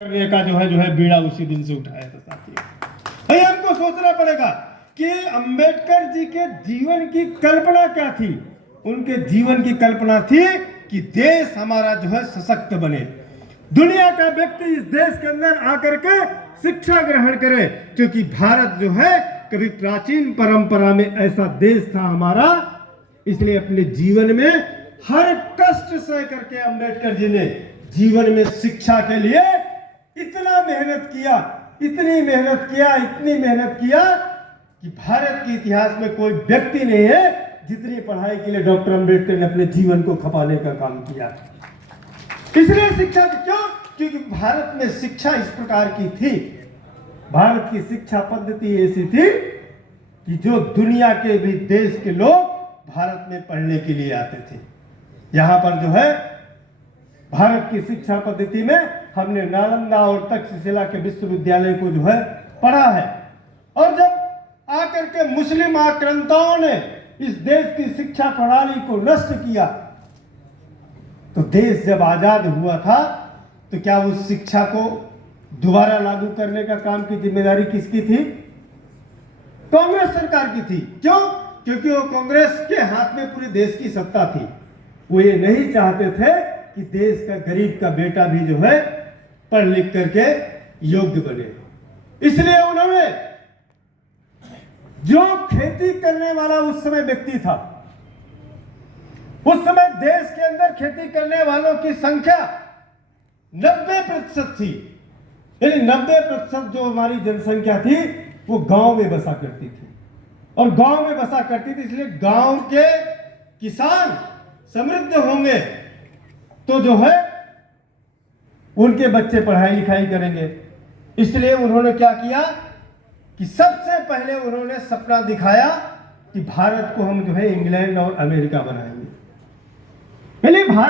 करने का जो है बीड़ा उसी दिन से उठाया था साथियों। भाई हमको सोचना पड़ेगा कि अंबेडकर जी के जीवन की कल्पना क्या थी। उनके जीवन की कल्पना थी कि देश हमारा जो है सशक्त बने, दुनिया का व्यक्ति इस देश के अंदर आकर के शिक्षा ग्रहण करे, क्योंकि भारत जो है कभी प्राचीन परंपरा में ऐसा देश था हमारा। इसलिए अपने जीवन में हर कष्ट सह करके अंबेडकर जी ने जीवन में शिक्षा के लिए इतना मेहनत किया, इतनी मेहनत किया, इतनी मेहनत किया कि भारत के इतिहास में कोई व्यक्ति नहीं है जितनी पढ़ाई के लिए डॉक्टर अंबेडकर ने अपने जीवन को खपाने का काम किया। इसलिए शिक्षा क्यों? क्योंकि भारत में शिक्षा इस प्रकार की थी, भारत की शिक्षा पद्धति ऐसी थी कि जो दुनिया के भी देश के लोग भारत में पढ़ने के लिए आते थे। यहां पर जो है भारत की शिक्षा पद्धति में हमने नालंदा और तक्षशिला के विश्वविद्यालय को जो है पढ़ा है। और जब आकर के मुस्लिम आक्रांताओं ने इस देश की शिक्षा प्रणाली को नष्ट किया, तो देश जब आजाद हुआ था तो क्या उस शिक्षा को दोबारा लागू करने का काम की जिम्मेदारी किसकी थी? कांग्रेस सरकार की थी। क्यों? क्योंकि वो कांग्रेस के हाथ में पूरे देश की सत्ता थी। वो ये नहीं चाहते थे कि देश का गरीब का बेटा भी जो है पढ़ लिख करके योग्य बने। इसलिए उन्होंने जो खेती करने वाला उस समय व्यक्ति था, उस समय देश के अंदर खेती करने वालों की संख्या 90% थी। यानी 90% जो हमारी जनसंख्या थी वो गांव में बसा करती थी, और गांव में बसा करती थी। इसलिए गांव के किसान समृद्ध होंगे तो जो है उनके बच्चे पढ़ाई लिखाई करेंगे। इसलिए उन्होंने क्या किया कि सबसे पहले उन्होंने सपना दिखाया कि भारत को हम जो है इंग्लैंड और अमेरिका बनाएंगे। पहले भारत